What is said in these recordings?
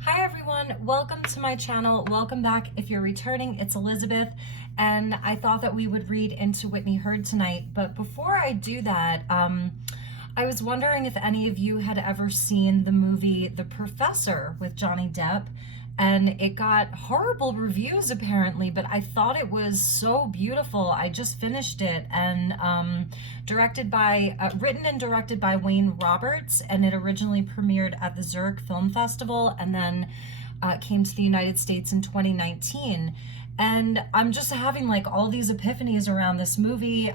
Hi everyone, welcome to my channel. Welcome back. If you're returning, it's Elizabeth, and I thought that we would read into Whitney Heard tonight. But before I do that, I was wondering if any of you had ever seen the movie The Professor with Johnny Depp, and it got horrible reviews apparently, but I thought it was so beautiful. I just finished it, and written and directed by Wayne Roberts, and it originally premiered at the Zurich Film Festival and then came to the United States in 2019. And I'm just having like all these epiphanies around this movie.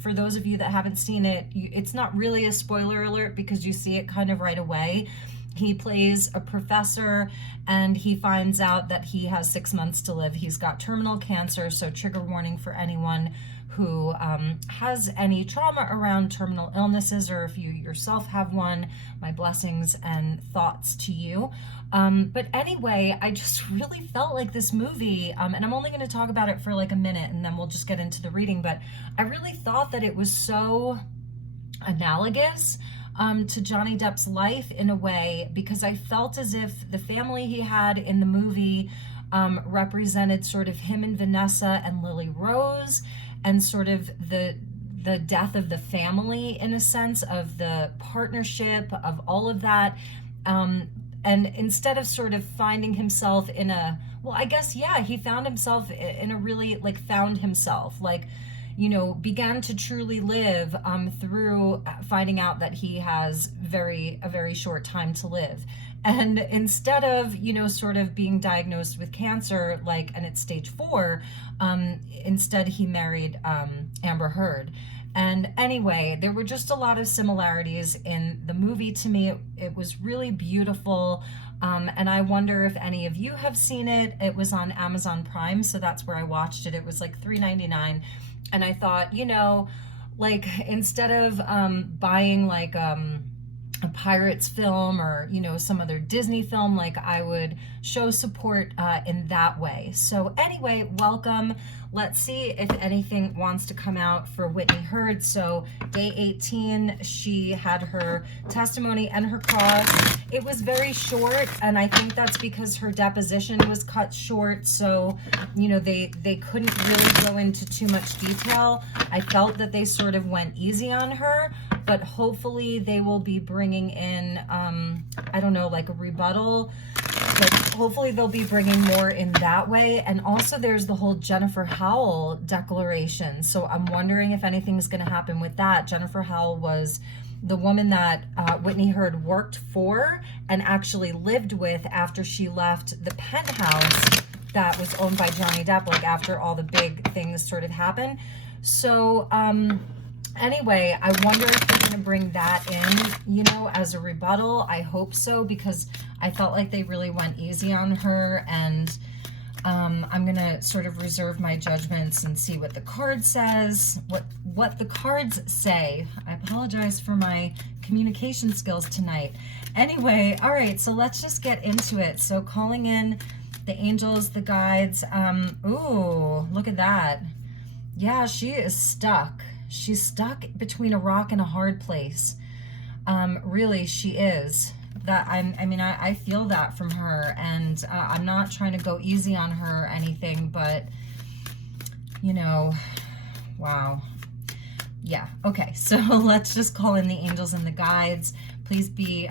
For those of you that haven't seen it, it's not really a spoiler alert because you see it kind of right away. He plays a professor and he finds out that he has 6 months to live. He's got terminal cancer, so trigger warning for anyone who has any trauma around terminal illnesses, or if you yourself have one, my blessings and thoughts to you. But anyway, I just really felt like this movie, and I'm only going to talk about it for like a minute and then we'll just get into the reading, but I really thought that it was so analogous to Johnny Depp's life in a way, because I felt as if the family he had in the movie represented sort of him and Vanessa and Lily Rose, and sort of the death of the family, in a sense, of the partnership of all of that. And instead of sort of finding himself in a, well, I guess, yeah, he found himself in a really, like, found himself, like, you know, began to truly live through finding out that he has a very short time to live. And instead of, you know, sort of being diagnosed with cancer, like, and it's stage 4, instead he married Amber Heard. And anyway, there were just a lot of similarities in the movie to me. It was really beautiful. And I wonder if any of you have seen it. It was on Amazon Prime, so that's where I watched it. It was like $3.99. And I thought, you know, like, instead of buying like a Pirates film or, you know, some other Disney film, like, I would show support in that way. So anyway, welcome. Let's see if anything wants to come out for Whitney Heard. So day 18, she had her testimony and her cross. It was very short, and I think that's because her deposition was cut short. So, you know, they couldn't really go into too much detail. I felt that they sort of went easy on her, but hopefully they will be bringing in, I don't know, like a rebuttal. But hopefully they'll be bringing more in that way. And also there's the whole Jennifer Howell declaration. So I'm wondering if anything's going to happen with that. Jennifer Howell was the woman that Whitney Heard worked for and actually lived with after she left the penthouse that was owned by Johnny Depp, like after all the big things sort of happened. So, anyway, I wonder if they're going to bring that in, you know, as a rebuttal. I hope so, because I felt like they really went easy on her, and I'm going to sort of reserve my judgments and see what the card says, what the cards say. I apologize for my communication skills tonight. Anyway, all right, so let's just get into it. So calling in the angels, the guides. Ooh, look at that. Yeah, she is stuck. She's stuck between a rock and a hard place. Really, she is. I feel that from her, and I'm not trying to go easy on her or anything, but, you know, wow. Yeah, okay, so let's just call in the angels and the guides. Please be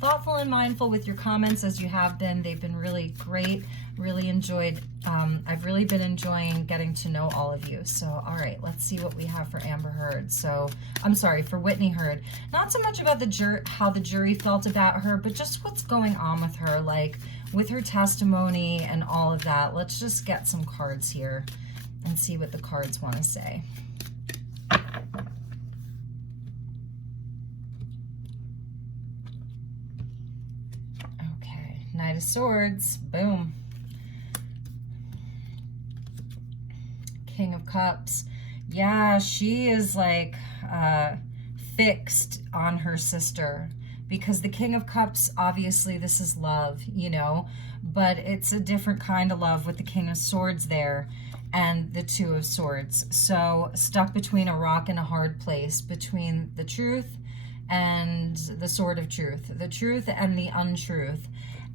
thoughtful and mindful with your comments, as you have been. They've been really great. Really enjoyed, I've really been enjoying getting to know all of you. So, all right, let's see what we have for Amber Heard. So, I'm sorry, for Whitney Heard. Not so much about how the jury felt about her, but just what's going on with her, like with her testimony and all of that. Let's just get some cards here and see what the cards want to say. Okay, Knight of Swords, boom. King of Cups. Yeah, she is like fixed on her sister, because the King of Cups, obviously this is love, you know, but it's a different kind of love with the King of Swords there and the Two of Swords. So stuck between a rock and a hard place, between the truth and the sword of truth, the truth and the untruth.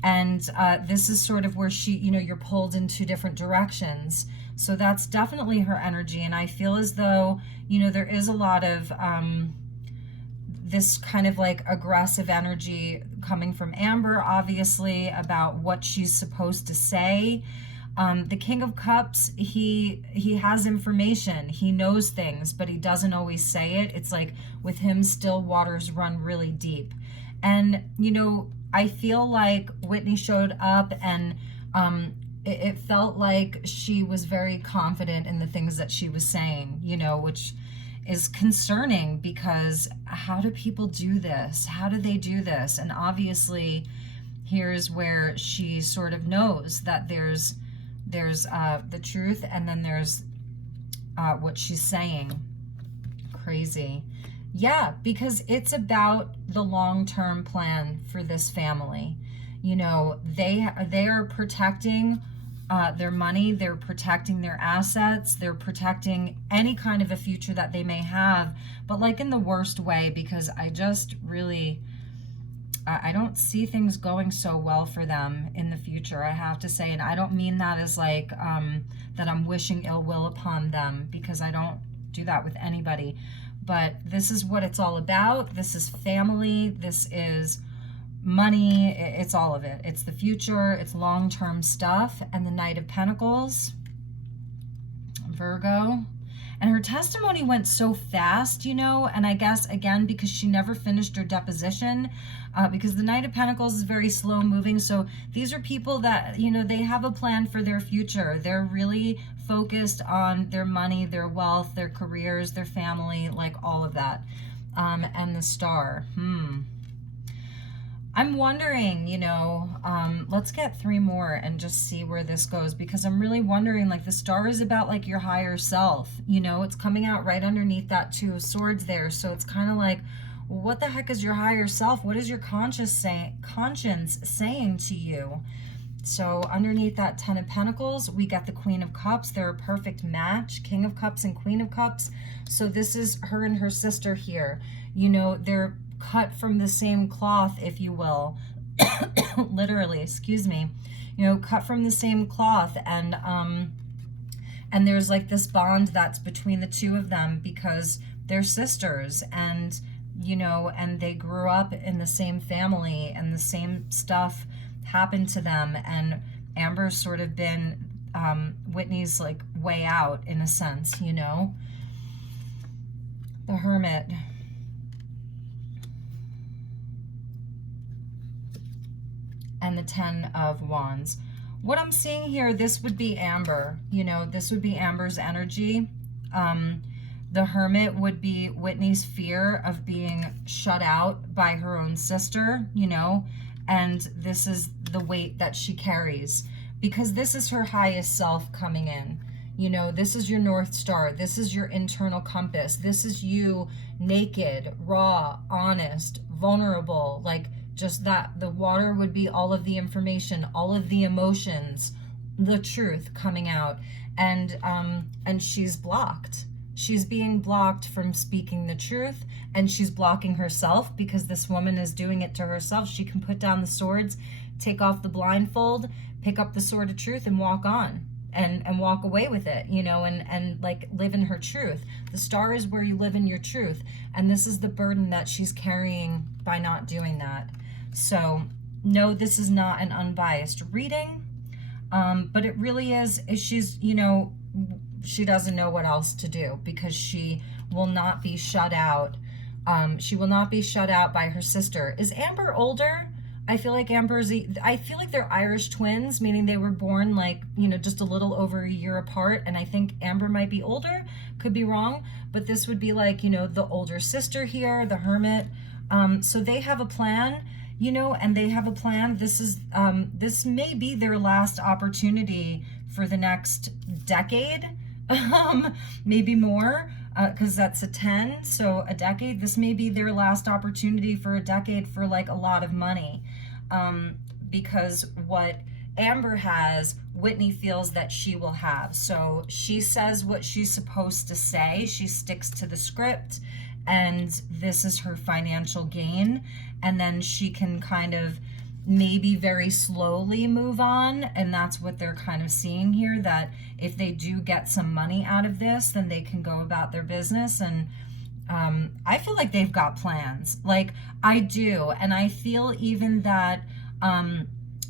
And this is sort of where she, you're pulled in two different directions. So that's definitely her energy. And I feel as though, there is a lot of this kind of like aggressive energy coming from Amber, obviously, about what she's supposed to say. The King of Cups, he has information, he knows things, but he doesn't always say it. It's like with him, still waters run really deep. And, I feel like Whitney showed up and it felt like she was very confident in the things that she was saying, which is concerning, because how do people do this? How do they do this? And obviously, here's where she sort of knows that there's the truth, and then there's what she's saying. Crazy. Yeah, because it's about the long-term plan for this family. They are protecting their money, they're protecting their assets, they're protecting any kind of a future that they may have, but like in the worst way, because I just really, I don't see things going so well for them in the future, I have to say. And I don't mean that as like that I'm wishing ill will upon them, because I don't do that with anybody. But this is what it's all about. This is family. This is money. It's all of it. It's the future. It's long-term stuff. And the Knight of Pentacles, Virgo. And her testimony went so fast, and I guess, again, because she never finished her deposition, because the Knight of Pentacles is very slow moving. So these are people that, they have a plan for their future. They're really focused on their money, their wealth, their careers, their family, like all of that. And the Star. I'm wondering, let's get 3 more and just see where this goes, because I'm really wondering, like, the Star is about like your higher self, it's coming out right underneath that 2 of Swords there. So it's kind of like, well, what the heck is your higher self? What is your conscience saying to you? So underneath that 10 of Pentacles, we got the Queen of Cups. They're a perfect match, King of Cups and Queen of Cups. So this is her and her sister here. They're cut from the same cloth, if you will. Literally, excuse me. Cut from the same cloth, and there's like this bond that's between the 2 of them, because they're sisters, and and they grew up in the same family, and the same stuff happened to them. And Amber's sort of been Whitney's like way out, in a sense. The Hermit. And the 10 of Wands. What I'm seeing here, this would be Amber. This would be Amber's energy. The Hermit would be Whitney's fear of being shut out by her own sister, and this is the weight that she carries, because this is her highest self coming in. This is your North Star. This is your internal compass. This is you, naked, raw, honest, vulnerable, like, just that. The water would be all of the information, all of the emotions, the truth coming out. And she's blocked. She's being blocked from speaking the truth, and she's blocking herself, because this woman is doing it to herself. She can put down the swords, take off the blindfold, pick up the sword of truth, and walk on, and walk away with it, and like live in her truth. The Star is where you live in your truth, and this is the burden that she's carrying by not doing that. So no, this is not an unbiased reading, but it really is she's, she doesn't know what else to do, because she will not be shut out. She will not be shut out by her sister. Is Amber older? I feel like I feel like they're Irish twins, meaning they were born like, just a little over a year apart. And I think Amber might be older, could be wrong, but this would be like, the older sister here, the Hermit. So they have a plan, and they have a plan. This may be their last opportunity for the next decade, maybe more, because that's a 10. So a decade, this may be their last opportunity for a decade for like a lot of money. Because what Amber has, Whitney feels that she will have. So she says what she's supposed to say. She sticks to the script, and this is her financial gain. And then she can kind of, maybe very slowly move on. And that's what they're kind of seeing here, that if they do get some money out of this, then they can go about their business. And I feel like they've got plans. Like, I do. And I feel even that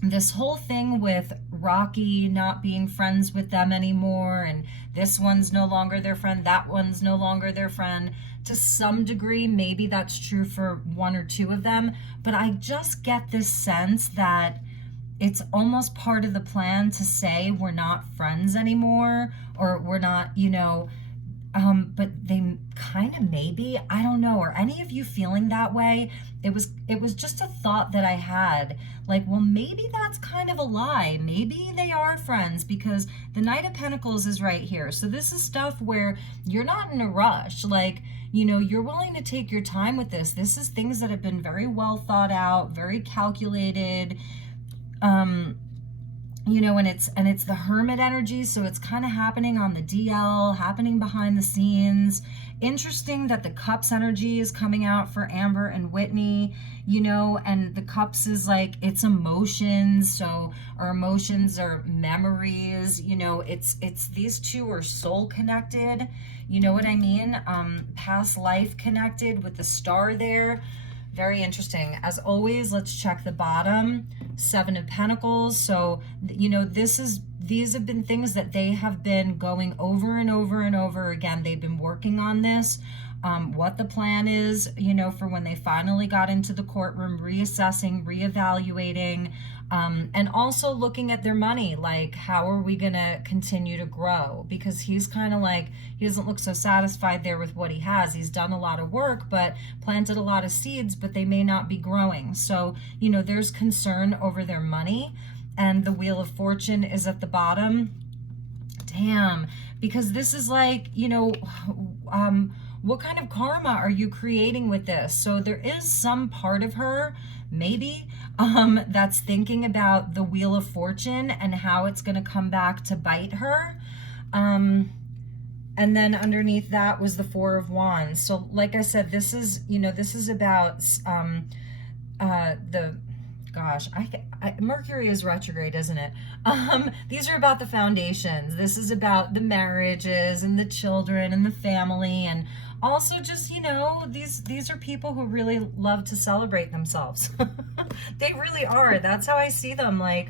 this whole thing with Rocky not being friends with them anymore, and this one's no longer their friend, that one's no longer their friend, to some degree, maybe that's true for one or two of them, but I just get this sense that it's almost part of the plan to say we're not friends anymore, or we're not, but they kind of maybe, I don't know. Are any of you feeling that way? It was just a thought that I had, like, well, maybe that's kind of a lie. Maybe they are friends, because the Knight of Pentacles is right here. So this is stuff where you're not in a rush. Like, you're willing to take your time with this. This is things that have been very well thought out, very calculated. And it's the Hermit energy, so it's kind of happening on the DL, happening behind the scenes. Interesting that the Cups energy is coming out for Amber and Whitney, and the Cups is like, it's emotions. So our emotions are memories, it's these two are soul connected. You know what I mean? Past life connected with the star there. Very interesting. As always, let's check the bottom. 7 of Pentacles. So, these have been things that they have been going over and over and over again. They've been working on this. What the plan is, for when they finally got into the courtroom, reassessing, reevaluating, and also looking at their money, like, how are we going to continue to grow? Because he's kind of like, he doesn't look so satisfied there with what he has. He's done a lot of work, but planted a lot of seeds, but they may not be growing. So, there's concern over their money. And the Wheel of Fortune is at the bottom. Damn, because this is like, what kind of karma are you creating with this? So there is some part of her, maybe, that's thinking about the Wheel of Fortune and how it's going to come back to bite her. And then underneath that was the 4 of Wands. So like I said, this is, this is about Mercury is retrograde, isn't it? These are about the foundations. This is about the marriages and the children and the family, and also just, these are people who really love to celebrate themselves. They really are. That's how I see them, like,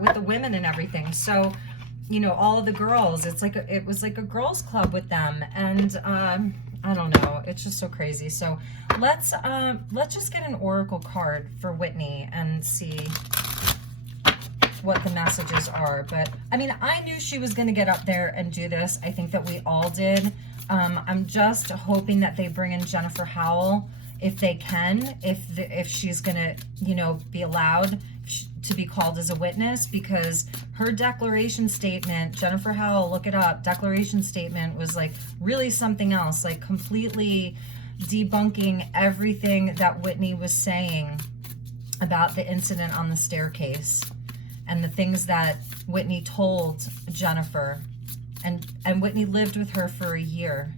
with the women and everything. So, all of the girls, it was like a girls club with them, and I don't know, it's just so crazy. So let's just get an oracle card for Whitney and see what the messages are. But I mean, I knew she was going to get up there and do this. I think that we all did. I'm just hoping that they bring in Jennifer Howell if they can, if she's going to, be allowed to be called as a witness, because her declaration statement, Jennifer Howell, look it up, declaration statement was like really something else, like completely debunking everything that Whitney was saying about the incident on the staircase and the things that Whitney told Jennifer. And Whitney lived with her for a year.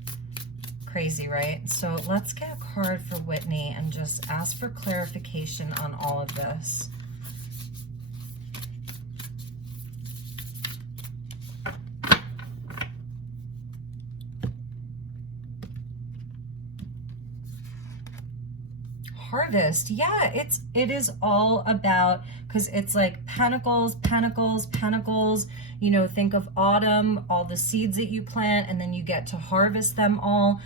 Crazy, right? So let's get a card for Whitney and just ask for clarification on all of this. Harvest. Yeah, it is all about, because it's like pentacles, pentacles, pentacles. Think of autumn, all the seeds that you plant, and then you get to harvest them all.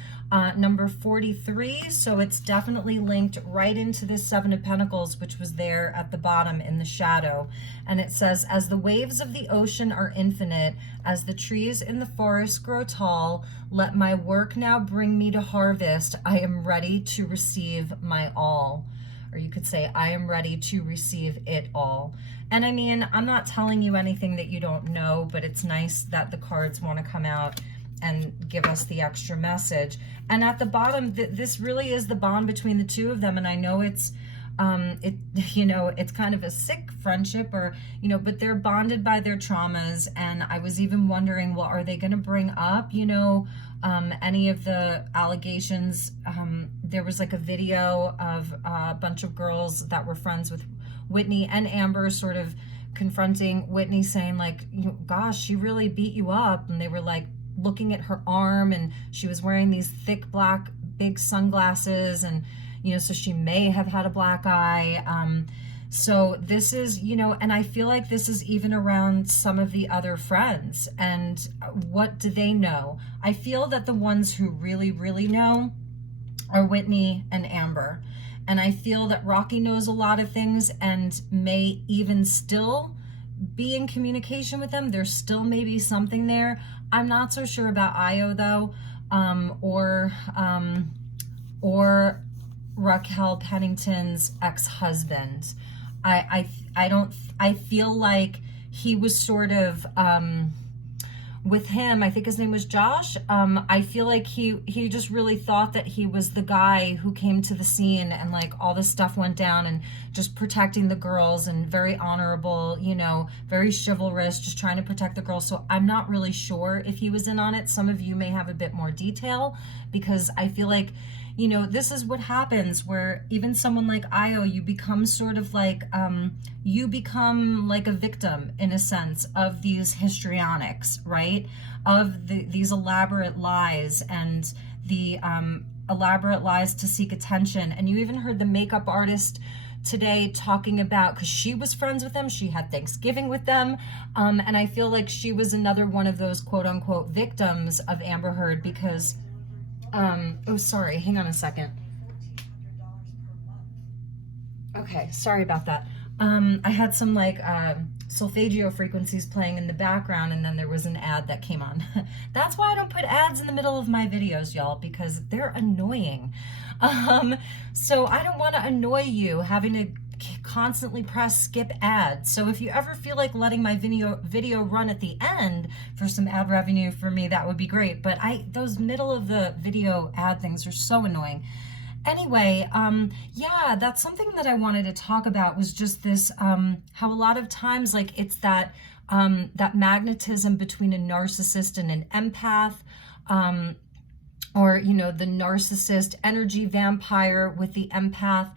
Number 43, so it's definitely linked right into this 7 of Pentacles, which was there at the bottom in the shadow. And it says, as the waves of the ocean are infinite, as the trees in the forest grow tall, let my work now bring me to harvest. I am ready to receive my all. Or you could say, I am ready to receive it all. And I mean, I'm not telling you anything that you don't know, but it's nice that the cards want to come out and give us the extra message. And at the bottom, this really is the bond between the two of them. And I know it's, it's kind of a sick friendship, or, but they're bonded by their traumas. And I was even wondering, well, are they going to bring up, any of the allegations? There was like a video of a bunch of girls that were friends with Whitney and Amber sort of confronting Whitney, saying like, gosh, she really beat you up. And they were like looking at her arm, and she was wearing these thick black big sunglasses, and so she may have had a black eye. So this is, and I feel like this is even around some of the other friends. And what do they know? I feel that the ones who really, really know are Whitney and Amber. And I feel that Rocky knows a lot of things and may even still be in communication with them. There's still maybe something there. I'm not so sure about Io though, or Raquel Pennington's ex-husband. I feel like he was sort of, with him, I think his name was Josh. I feel like he just really thought that he was the guy who came to the scene, and like all this stuff went down, and just protecting the girls, and very honorable, very chivalrous, just trying to protect the girls. So I'm not really sure if he was in on it. Some of you may have a bit more detail, because I feel like, this is what happens where even someone like Io, you become sort of like, you become like a victim in a sense of these histrionics, right? Of these elaborate lies, and the elaborate lies to seek attention. And you even heard the makeup artist today talking about, because she was friends with them, she had Thanksgiving with them, and I feel like she was another one of those quote unquote victims of Amber Heard, because oh, sorry, hang on a second. Okay, sorry about that. I had some like solfeggio frequencies playing in the background, and then there was an ad that came on. That's why I don't put ads in the middle of my videos, y'all, because they're annoying. So I don't want to annoy you having to constantly press skip ads. So if you ever feel like letting my video run at the end for some ad revenue for me, that would be great. But those middle of the video ad things are so annoying. Anyway, yeah, that's something that I wanted to talk about, was just this, how a lot of times, like, it's that, that magnetism between a narcissist and an empath, or, the narcissist energy vampire with the empath.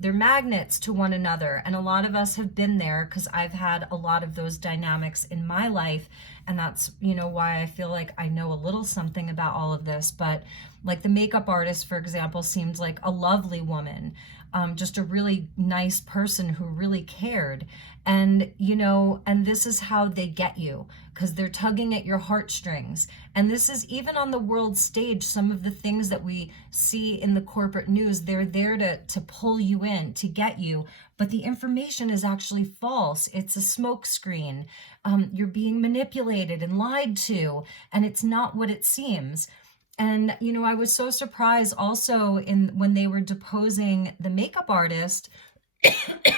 They're magnets to one another. And a lot of us have been there, because I've had a lot of those dynamics in my life. And that's, why I feel like I know a little something about all of this. But like the makeup artist, for example, seemed like a lovely woman, just a really nice person who really cared. And, and this is how they get you, because they're tugging at your heartstrings. And this is even on the world stage, some of the things that we see in the corporate news, they're there to pull you in, to get you. But the information is actually false. It's a smokescreen. You're being manipulated and lied to, and it's not what it seems. And, I was so surprised also when they were deposing the makeup artist,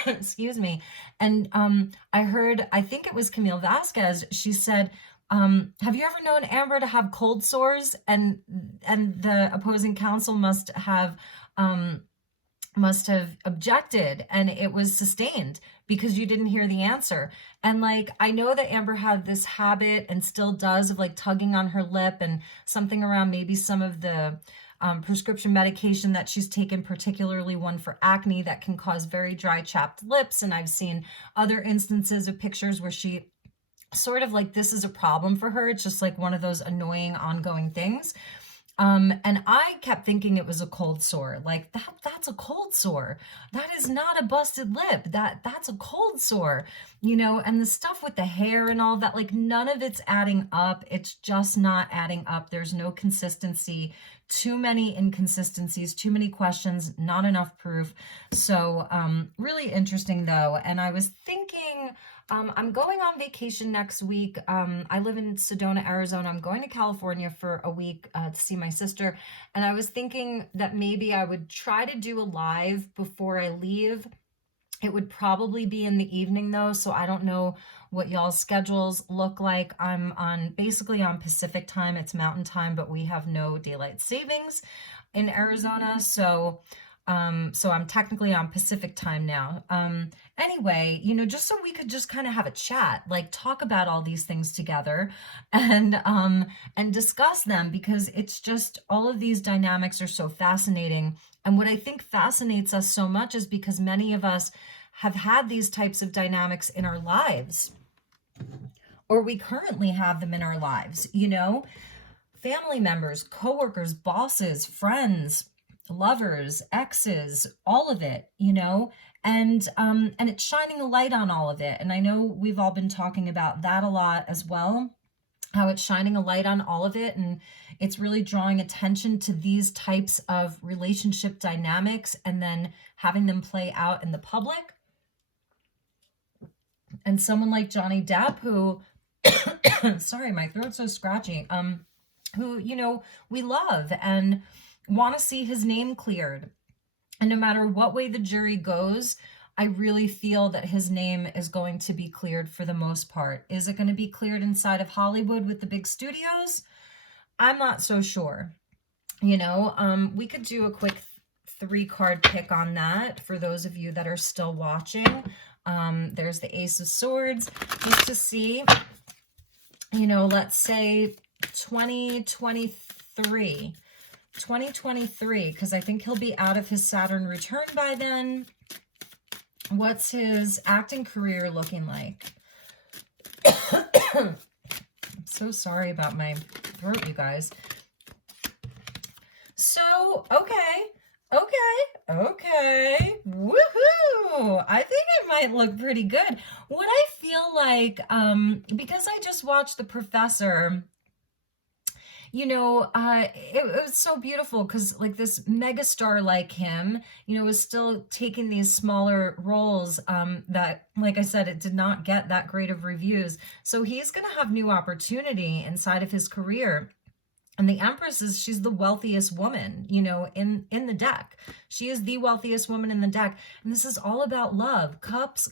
excuse me. And I think it was Camille Vasquez, she said, have you ever known Amber to have cold sores? And the opposing counsel must have objected, and it was sustained because you didn't hear the answer. And like, I know that Amber had this habit, and still does, of like tugging on her lip, and something around maybe some of the prescription medication that she's taken, particularly one for acne that can cause very dry, chapped lips. And I've seen other instances of pictures where she sort of like, this is a problem for her. It's just like one of those annoying ongoing things. And I kept thinking it was a cold sore. Like that's a cold sore. That is not a busted lip. That's a cold sore, and the stuff with the hair and all that, like none of it's adding up. It's just not adding up. There's no consistency, too many inconsistencies, too many questions, not enough proof. So, really interesting though. And I was thinking, I'm going on vacation next week. I live in Sedona, Arizona. I'm going to California for a week to see my sister. And I was thinking that maybe I would try to do a live before I leave. It would probably be in the evening though, so I don't know what y'all's schedules look like. I'm basically on Pacific time. It's Mountain time, but we have no daylight savings in Arizona. So I'm technically on Pacific time now. Anyway, just so we could just kind of have a chat, like talk about all these things together, and discuss them, because it's just, all of these dynamics are so fascinating. And what I think fascinates us so much is because many of us have had these types of dynamics in our lives, or we currently have them in our lives, you know, family members, coworkers, bosses, friends, lovers, exes, all of it, you know, and it's shining a light on all of it. And I know we've all been talking about that a lot as well, how it's shining a light on all of it, and it's really drawing attention to these types of relationship dynamics and then having them play out in the public. And someone like Johnny Depp, who sorry, my throat's so scratchy, who, you know, we love and want to see his name cleared. And no matter what way the jury goes, I really feel that his name is going to be cleared for the most part. Is it going to be cleared inside of Hollywood with the big studios? I'm not so sure. You know, we could do a quick 3-card pick on that for those of you that are still watching. There's the Ace of Swords, just to see, you know, let's say 2023, because I think he'll be out of his Saturn return by then. What's his acting career looking like? I'm so sorry about my throat, you guys. So, okay. Woohoo! I think it might look pretty good. What I feel like, because I just watched The Professor, you know, it was so beautiful because like this megastar like him, you know, is still taking these smaller roles that, like I said, it did not get that great of reviews. So he's going to have new opportunity inside of his career. And the Empress she's the wealthiest woman, you know, in the deck. She is the wealthiest woman in the deck. And this is all about love. Cups,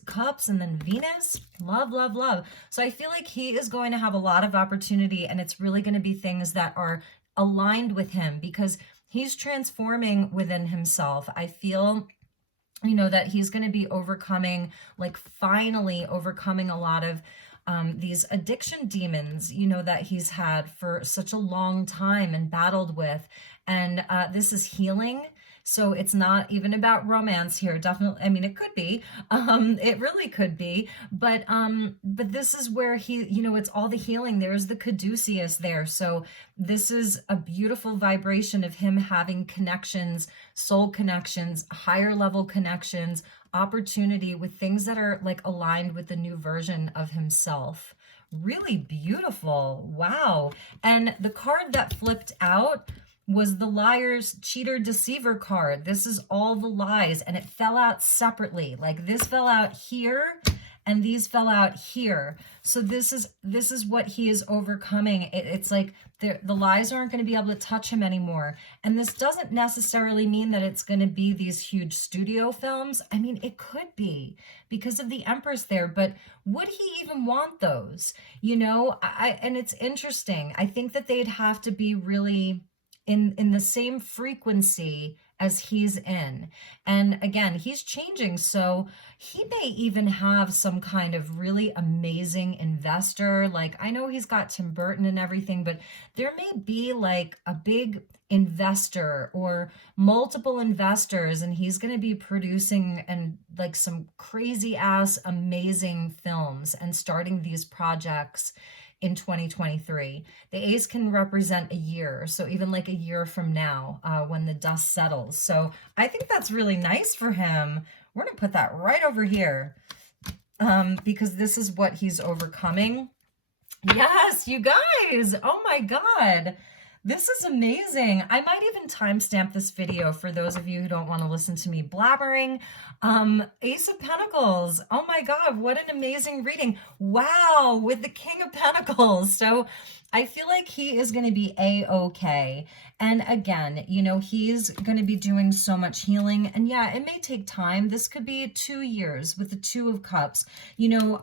and then Venus. Love, love, love. So I feel like he is going to have a lot of opportunity, and it's really going to be things that are aligned with him because he's transforming within himself. I feel, you know, that he's going to be overcoming, like finally overcoming a lot of these addiction demons, you know, that he's had for such a long time and battled with. And this is healing. So it's not even about romance here. Definitely. I mean, it could be, it really could be, but this is where he, you know, it's all the healing. There's the caduceus there. So this is a beautiful vibration of him having connections, soul connections, higher level connections, opportunity with things that are like aligned with the new version of himself. Really beautiful. Wow. And the card that flipped out was the liar's cheater deceiver card. This is all the lies, and it fell out separately. Like this fell out here and these fell out here. So this is what he is overcoming. It's like the lies aren't going to be able to touch him anymore. And this doesn't necessarily mean that it's going to be these huge studio films. I mean, it could be because of the Empress there, but would he even want those? You know, and it's interesting. I think that they'd have to be really in the same frequency as he's in. And again, he's changing. So he may even have some kind of really amazing investor. Like I know he's got Tim Burton and everything, but there may be like a big investor or multiple investors, and he's going to be producing and like some crazy ass amazing films and starting these projects in 2023. The ace can represent a year, so even like a year from now when the dust settles. So I think that's really nice for him. We're gonna put that right over here because this is what he's overcoming. Yes, you guys, oh my God. This is amazing. I might even timestamp this video for those of you who don't want to listen to me blabbering. Ace of Pentacles. Oh my God, what an amazing reading. Wow, with the King of Pentacles. So I feel like he is going to be a-okay. And again, you know, he's going to be doing so much healing. And yeah, it may take time. This could be 2 years with the Two of Cups. You know,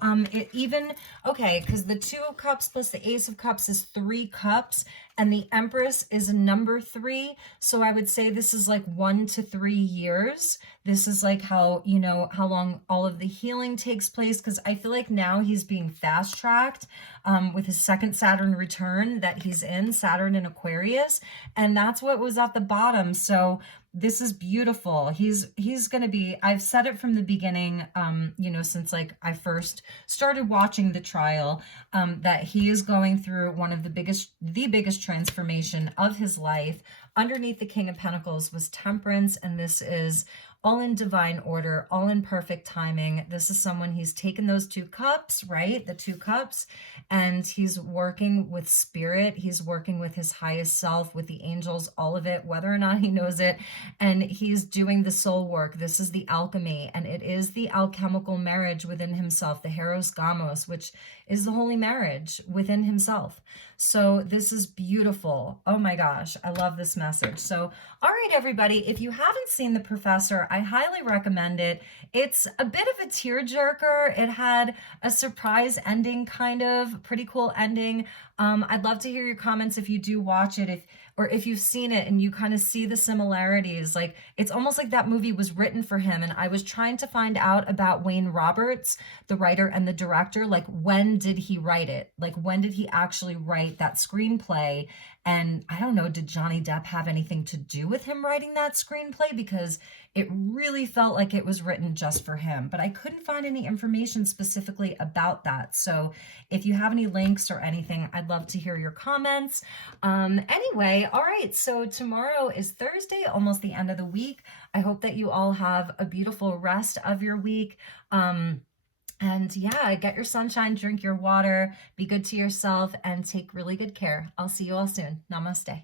okay, because the Two of Cups plus the Ace of Cups is 3 cups. And the Empress is number 3. So I would say this is like 1 to 3 years. This is like how, you know, how long all of the healing takes place. Because I feel like now he's being fast tracked with his second Saturn return that he's in, Saturn in Aquarius. and that's what was at the bottom. So this is beautiful. He's going to be, I've said it from the beginning, you know, since like I first started watching the trial, that he is going through one of the biggest transformation of his life. Underneath the King of Pentacles was Temperance, and this is all in divine order, all in perfect timing. This is someone, he's taken those two cups, right? The two cups, and he's working with spirit. He's working with his highest self, with the angels, all of it, whether or not he knows it. And he's doing the soul work. This is the alchemy, and it is the alchemical marriage within himself, the Heros Gamos, which is the holy marriage within himself. So this is beautiful. Oh my gosh, I love this message. So, all right, everybody, if you haven't seen The Professor, I highly recommend it. It's a bit of a tearjerker. It had a surprise ending, kind of pretty cool ending. I'd love to hear your comments if you do watch it, if you've seen it and you kind of see the similarities. Like, it's almost like that movie was written for him. And I was trying to find out about Wayne Roberts, the writer and the director. Like, when did he write it? Like, when did he actually write that screenplay? And I don't know, did Johnny Depp have anything to do with him writing that screenplay? Because it really felt like it was written just for him, but I couldn't find any information specifically about that. So if you have any links or anything, I'd love to hear your comments. Anyway, all right, so tomorrow is Thursday, almost the end of the week. I hope that you all have a beautiful rest of your week. And yeah, get your sunshine, drink your water, be good to yourself, and take really good care. I'll see you all soon. Namaste.